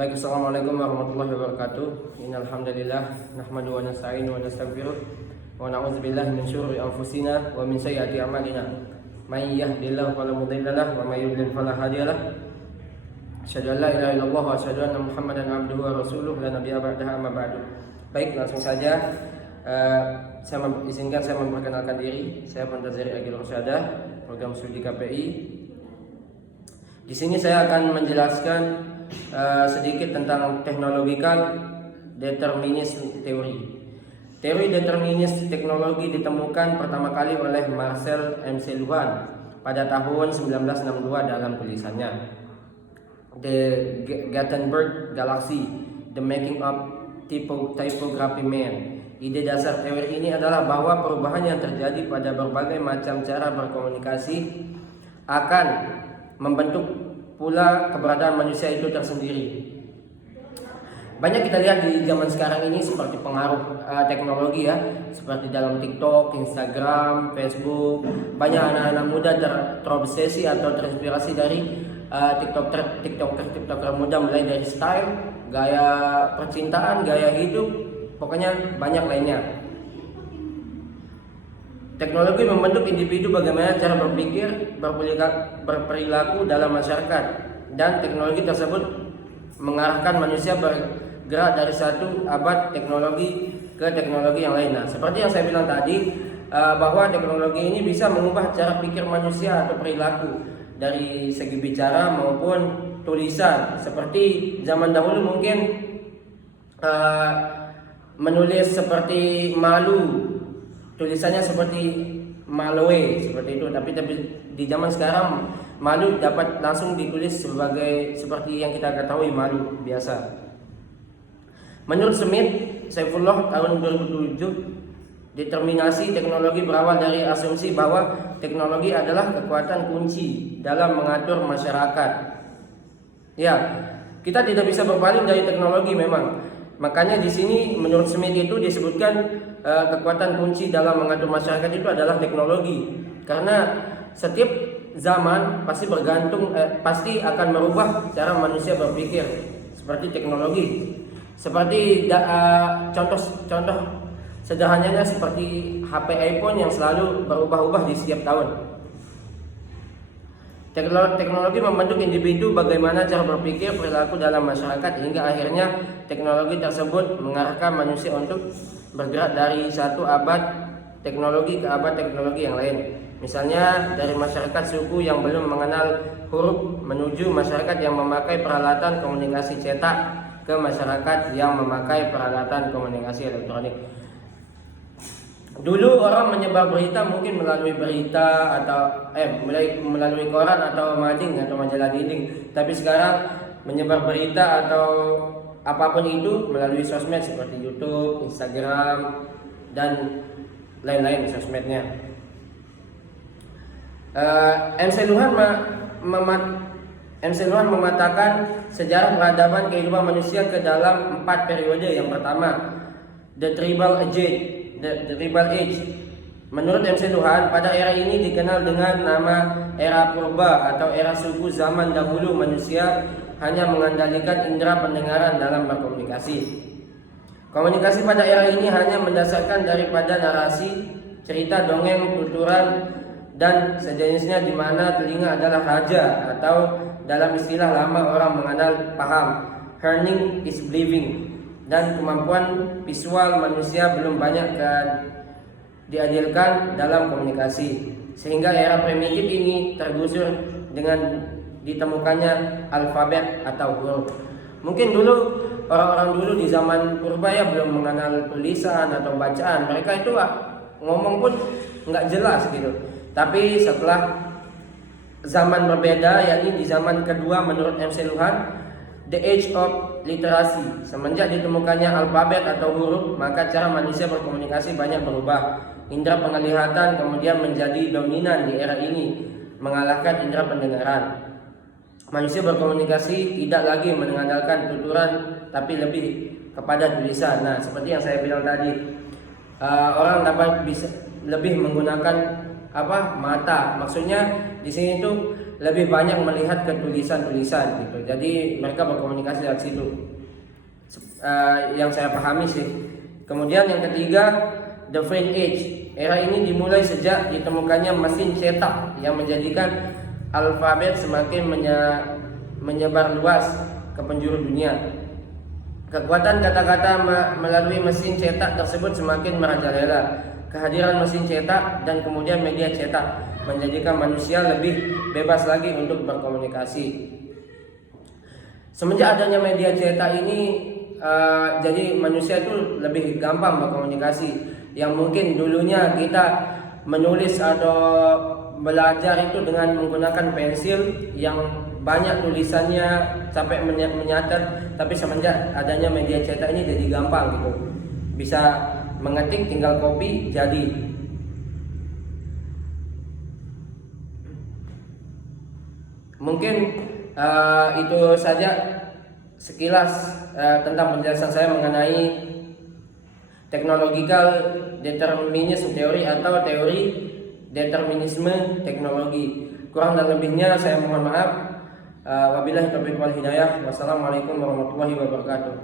Baik, assalamualaikum warahmatullahi wabarakatuh. Innal hamdalillah nahmaduhu wa nasta'inu wa nastaghfiruh wa na'udzubillahi min syururi anfusina wa min sayyiati a'malina. May yahdihillahu fala mudilla lahu wa may yudlil fala hadiya lahu. Asyhadu an la ilaha illallah wa asyhadu anna Muhammadan abduhu wa rasuluh la nabiyya ba'dahu amma ba'du. Baik, langsung saja izinkan saya memperkenalkan diri. Saya Pandazari Agil Rusyadah, program studi KPI. Di sini saya akan menjelaskan sedikit tentang technological determinism theory. Teori determinis teknologi ditemukan pertama kali oleh Marcel MC Luhan pada tahun 1962 dalam tulisannya The Gutenberg Galaxy, The Making of Typography Man. Ide dasar teori ini adalah bahwa perubahan yang terjadi pada berbagai macam cara berkomunikasi akan membentuk pula keberadaan manusia itu tersendiri. Banyak kita lihat di zaman sekarang ini seperti pengaruh teknologi ya, seperti dalam TikTok, Instagram, Facebook. Banyak anak-anak muda terobsesi atau terinspirasi dari TikToker muda, mulai dari style, gaya percintaan, gaya hidup, pokoknya banyak lainnya. Teknologi membentuk individu bagaimana cara berpikir, berperilaku dalam masyarakat, dan teknologi tersebut mengarahkan manusia bergerak dari satu abad teknologi ke teknologi yang lain. Nah, seperti yang saya bilang tadi, bahwa teknologi ini bisa mengubah cara pikir manusia atau perilaku dari segi bicara maupun tulisan. Seperti zaman dahulu mungkin menulis seperti malu, tulisannya seperti maloe, seperti itu. Tapi di zaman sekarang malu dapat langsung ditulis seperti yang kita ketahui, malu biasa. Menurut Smith Saifullah tahun 2007, determinasi teknologi berawal dari asumsi bahwa teknologi adalah kekuatan kunci dalam mengatur masyarakat. Ya, kita tidak bisa berpaling dari teknologi memang. Makanya di sini menurut Smith itu disebutkan kekuatan kunci dalam mengatur masyarakat itu adalah teknologi. Karena setiap zaman pasti pasti akan merubah cara manusia berpikir seperti teknologi. Seperti contoh sederhananya seperti HP iPhone yang selalu berubah-ubah di setiap tahun. Teknologi membentuk individu bagaimana cara berpikir, perilaku dalam masyarakat, hingga akhirnya teknologi tersebut mengarahkan manusia untuk bergerak dari satu abad teknologi ke abad teknologi yang lain. Misalnya dari masyarakat suku yang belum mengenal huruf menuju masyarakat yang memakai peralatan komunikasi cetak ke masyarakat yang memakai peralatan komunikasi elektronik. Dulu orang menyebar berita mungkin melalui berita atau melalui koran atau mading atau majalah dinding. Tapi sekarang menyebar berita atau apapun itu melalui sosmed seperti YouTube, Instagram, dan lain-lain sosmednya. MC Luhan mematakan sejarah peradaban kehidupan manusia ke dalam 4 periode. Yang pertama, The Tribal Age. Menurut MC Luhan, pada era ini dikenal dengan nama era purba atau era suku. Zaman dahulu manusia hanya mengandalkan indera pendengaran dalam berkomunikasi. Komunikasi pada era ini hanya mendasarkan daripada narasi, cerita, dongeng, tuturan, dan sejenisnya, di mana telinga adalah raja, atau dalam istilah lama orang mengenal paham, hearing is believing. Dan kemampuan visual manusia belum banyak diadilkan dalam komunikasi, sehingga era primitif ini tergusur dengan ditemukannya alfabet atau huruf. Mungkin dulu orang-orang dulu di zaman purba ya belum mengenal tulisan atau bacaan, mereka itu ngomong pun nggak jelas gitu. Tapi setelah zaman berbeda, yakni di zaman kedua menurut MC Luhan, The Age of Literasi, semenjak ditemukannya alfabet atau huruf, maka cara manusia berkomunikasi banyak berubah. Indera penglihatan kemudian menjadi dominan di era ini, mengalahkan indera pendengaran. Manusia berkomunikasi tidak lagi mengandalkan tuturan, tapi lebih kepada tulisan. Nah, seperti yang saya bilang tadi, orang dapat bisa lebih menggunakan mata. Maksudnya di sini itu lebih banyak melihat ke tulisan-tulisan gitu. Jadi mereka berkomunikasi dari situ. Yang saya pahami sih. Kemudian yang ketiga, the Free Age. Era ini dimulai sejak ditemukannya mesin cetak yang menjadikan alfabet semakin menyebar luas ke penjuru dunia. Kekuatan kata-kata melalui mesin cetak tersebut semakin merajalela. Kehadiran mesin cetak dan kemudian media cetak menjadikan manusia lebih bebas lagi untuk berkomunikasi. Semenjak adanya media cetak ini, jadi manusia itu lebih gampang berkomunikasi. Yang mungkin dulunya kita menulis atau belajar itu dengan menggunakan pensil yang banyak tulisannya sampai menyatat, tapi semenjak adanya media cetak ini jadi gampang gitu. Bisa mengetik, tinggal copy, jadi. Mungkin itu saja sekilas tentang penjelasan saya mengenai technological determinism theory atau teori determinisme teknologi. Kurang dan lebihnya saya mohon maaf. Wabillahi taufiq wal hidayah. Wassalamualaikum warahmatullahi wabarakatuh.